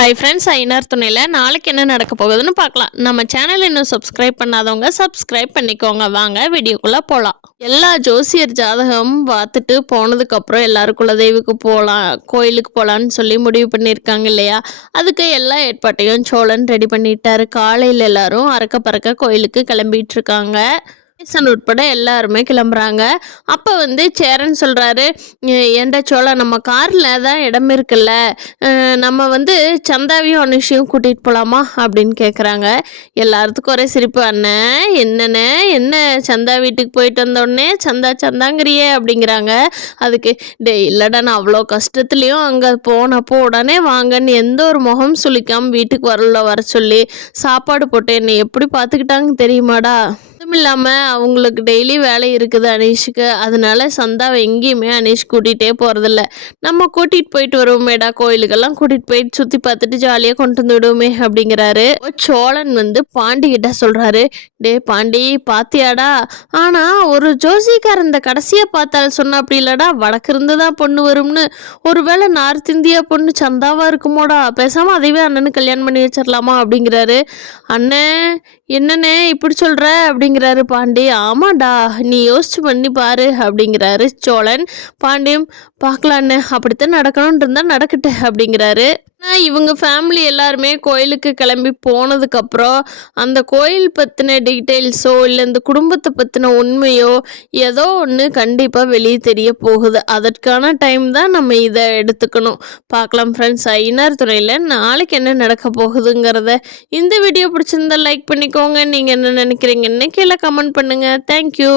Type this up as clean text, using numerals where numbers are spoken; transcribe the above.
Hi friends, ஐநார் துணையில் நாளைக்கு என்ன நடக்க போகுதுன்னு பார்க்கலாம். நம்ம சேனல் இன்னும் சப்ஸ்கிரைப் பண்ணாதவங்க சப்ஸ்கிரைப் பண்ணிக்கோங்க. வாங்க வீடியோக்குள்ளே போகலாம். எல்லா ஜோசியர் ஜாதகமும் பார்த்துட்டு போனதுக்கப்புறம் எல்லாரும் குலதெய்வுக்கு போகலாம், கோயிலுக்கு போகலான்னு சொல்லி முடிவு பண்ணியிருக்காங்க இல்லையா? அதுக்கு எல்லா ஏற்பாட்டையும் சோழன் ரெடி பண்ணிட்டாரு. காலையில் எல்லாரும் அறக்க பறக்க கோயிலுக்கு கிளம்பிட்டு இருக்காங்க. உட்பட எல்லாருமே கிளம்புறாங்க. அப்போ சேரன் சொல்கிறாரு, ஏண்டா சோழா, நம்ம காரில் தான் இடம் இருக்குல்ல, நம்ம சந்தாவையும் அனுஷையும் கூட்டிகிட்டு போகலாமா அப்படின்னு கேட்குறாங்க. எல்லாத்துக்கும் ஒரே சிரிப்பு. அண்ணன் என்னண்ணே, என்ன சந்தா வீட்டுக்கு போயிட்டு வந்தோடனே சந்தாங்கிறியே அப்படிங்கிறாங்க. அதுக்கு இல்லைடா, நான் அவ்வளோ கஷ்டத்துலேயும் அங்கே போனப்போ உடனே வாங்கன்னு எந்த ஒரு முகம் சுளிக்காமல் வீட்டுக்கு வர சொல்லி சாப்பாடு போட்டு என்னை எப்படி பார்த்துக்கிட்டாங்க தெரியுமாடா? இல்லாமல் அவங்களுக்கு டெய்லி வேலை இருக்குது அனீஷுக்கு. அதனால சந்தாவை எங்கேயுமே அனீஷ் கூட்டிகிட்டே போகிறதில்ல. நம்ம கூட்டிகிட்டு போயிட்டு வருவோமேடா, கோயிலுக்கெல்லாம் கூட்டிகிட்டு போயிட்டு சுற்றி பார்த்துட்டு ஜாலியாக கொண்டு வந்து விடுவோமே அப்படிங்கிறாரு. சோழன் பாண்டிகிட்ட சொல்கிறாரு, டே பாண்டி பாத்தியாடா, ஆனால் ஒரு ஜோசிக்காரன் இந்த கடைசியாக பார்த்தால் சொன்ன அப்படி இல்லடா, வடக்கு இருந்து தான் பொண்ணு வரும்னு. ஒருவேளை நார்த் இந்தியா பொண்ணு சந்தாவாக இருக்குமோடா, பேசாமல் அதைவே அண்ணனுக்கு கல்யாணம் பண்ணி வச்சிடலாமா அப்படிங்கிறாரு. அண்ணன் என்னண்ணே இப்படி சொல்கிற அப்படிங்கிறாரு பாண்டி. ஆமாண்டா, நீ யோசிச்சு பண்ணி பாரு அப்படிங்கிறாரு சோழன். பாண்டியும் பார்க்கலான்னு, அப்படித்தான் நடக்கணும்னு இருந்தால் நடக்கட்டு அப்படிங்கிறாரு. இவங்க ஃபேமிலி எல்லாருமே கோயிலுக்கு கிளம்பி போனதுக்கப்புறம் அந்த கோயில் பற்றின டீட்டெயில்ஸோ இல்லை இந்த குடும்பத்தை பற்றின உண்மையோ ஏதோ ஒன்று கண்டிப்பாக வெளியே தெரிய போகுது. அதற்கான டைம் தான் நம்ம இதை எடுத்துக்கணும். பார்க்கலாம் ஃப்ரெண்ட்ஸ், ஐநார் துறையில் நாளைக்கு என்ன நடக்க போகுதுங்கிறத. இந்த வீடியோ பிடிச்சிருந்தா லைக் பண்ணிக்கோங்க. நீங்கள் என்ன நினைக்கிறீங்கன்னு கீழே கமெண்ட் பண்ணுங்கள். தேங்க்யூ.